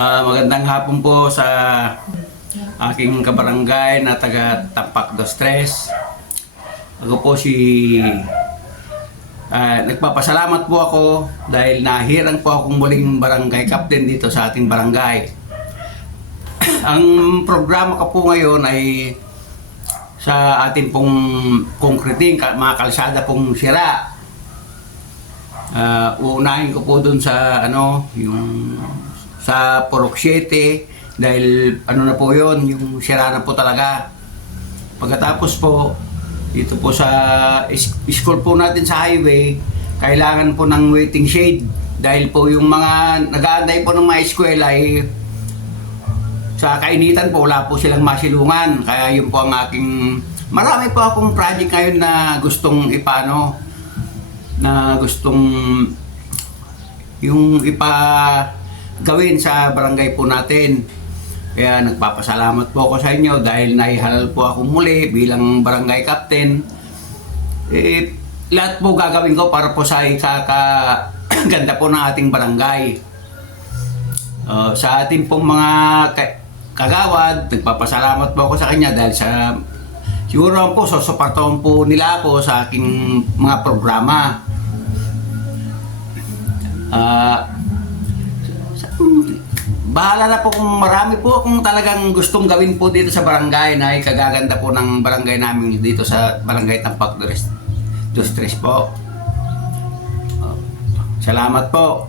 Ah, magandang hapon po sa aking kabarangay na taga Tampak dos Tres. Ako po si ah, nagpapasalamat po ako dahil nahirang po akong muling barangay captain dito sa ating barangay. Ang programa ko po ngayon ay sa ating pong concreting, mga kalsada pong sira. Ah, uunahin ko po dun sa ano, yung sa Purok 7 dahil ano na po yon yung sira na po talaga. Pagkatapos po, dito po sa school po natin sa highway, kailangan po ng waiting shade dahil po yung mga nag-aantay po ng mga eskwela ay sa kainitan po wala po silang masilungan kaya yun po ang aking marami po akong project ngayon na gustong ipano na gustong yung ipa gawin sa barangay po natin. Kaya nagpapasalamat po ako sa inyo dahil naihalal po ako muli bilang barangay captain. Eh, lahat po gagawin ko para po sa ikaka ganda po ng ating barangay. Uh, sa ating pong mga ka- kagawad, nagpapasalamat po ako sa kanya dahil sa siguro po susuportahan po nila ako sa aking mga programa. Bahala na po kung marami po akong talagang gustong gawin po dito sa barangay na ikagaganda po ng barangay namin dito sa barangay Tampak Dos Tres po. Oh, Salamat po.